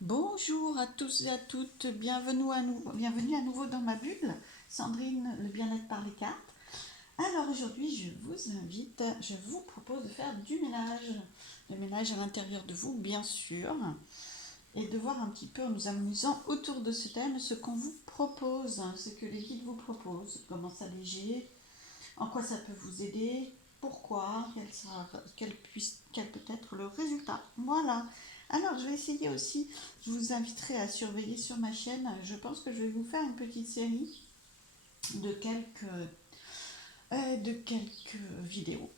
Bonjour à tous et à toutes, bienvenue à nouveau dans ma bulle, Sandrine, le bien-être par les cartes. Alors aujourd'hui, je vous propose de faire du ménage, le ménage à l'intérieur de vous, bien sûr, et de voir un petit peu en nous amusant autour de ce thème ce qu'on vous propose, ce que les guides vous proposent, comment s'alléger, en quoi ça peut vous aider, pourquoi, quel peut être le résultat. Voilà. Alors, je vais essayer aussi, je vous inviterai à surveiller sur ma chaîne, je pense que je vais vous faire une petite série de quelques vidéos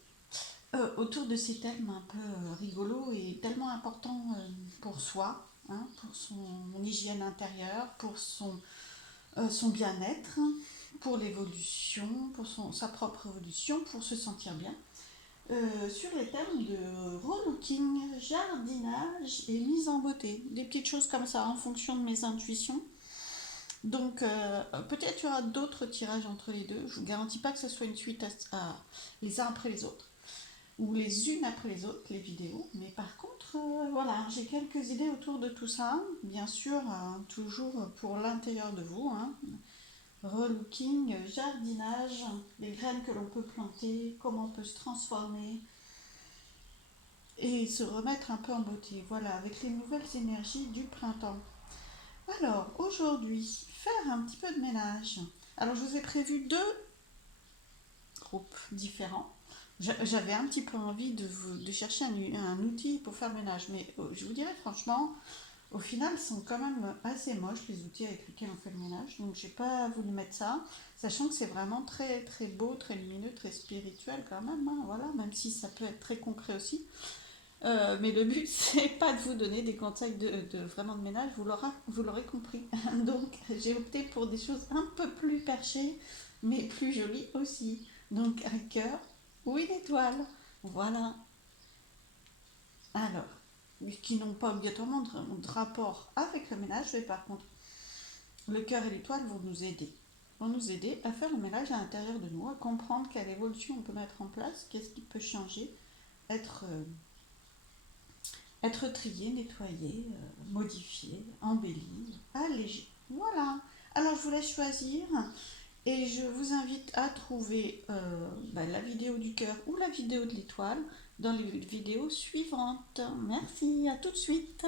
autour de ces thèmes un peu rigolos et tellement importants pour soi, hein, pour son hygiène intérieure, pour son bien-être, pour l'évolution, sa propre évolution, pour se sentir bien. Sur les thèmes de relooking, jardinage et mise en beauté. Des petites choses comme ça en fonction de mes intuitions. Donc peut-être il y aura d'autres tirages entre les deux. Je vous garantis pas que ce soit une suite les uns après les autres ou les unes après les autres, les vidéos. Mais par contre, voilà, j'ai quelques idées autour de tout ça. Bien sûr, toujours pour l'intérieur de vous. Hein. Relooking, jardinage, les graines que l'on peut planter, comment on peut se transformer et se remettre un peu en beauté. Voilà, avec les nouvelles énergies du printemps. Alors, aujourd'hui, faire un petit peu de ménage. Alors, je vous ai prévu deux groupes différents. J'avais un petit peu envie de chercher un outil pour faire le ménage, mais je vous dirais franchement, au final, ils sont quand même assez moches les outils avec lesquels on fait le ménage. Donc, j'ai pas voulu mettre ça, sachant que c'est vraiment très très beau, très lumineux, très spirituel quand même. Hein, voilà, même si ça peut être très concret aussi. Mais le but, c'est pas de vous donner des conseils vraiment de ménage, vous l'aurez compris. Donc, j'ai opté pour des choses un peu plus perchées, mais plus jolies aussi. Donc, un cœur ou une étoile. Voilà. Alors, qui n'ont pas obligatoirement de rapport avec le ménage, mais par contre, le cœur et l'étoile vont nous aider à faire le ménage à l'intérieur de nous, à comprendre quelle évolution on peut mettre en place, qu'est-ce qui peut changer, être être trié, nettoyé, modifié, embelli, allégé. Voilà. Alors je vous laisse choisir et je vous invite à trouver la vidéo du cœur ou la vidéo de l'étoile dans les vidéos suivantes. Merci, à tout de suite.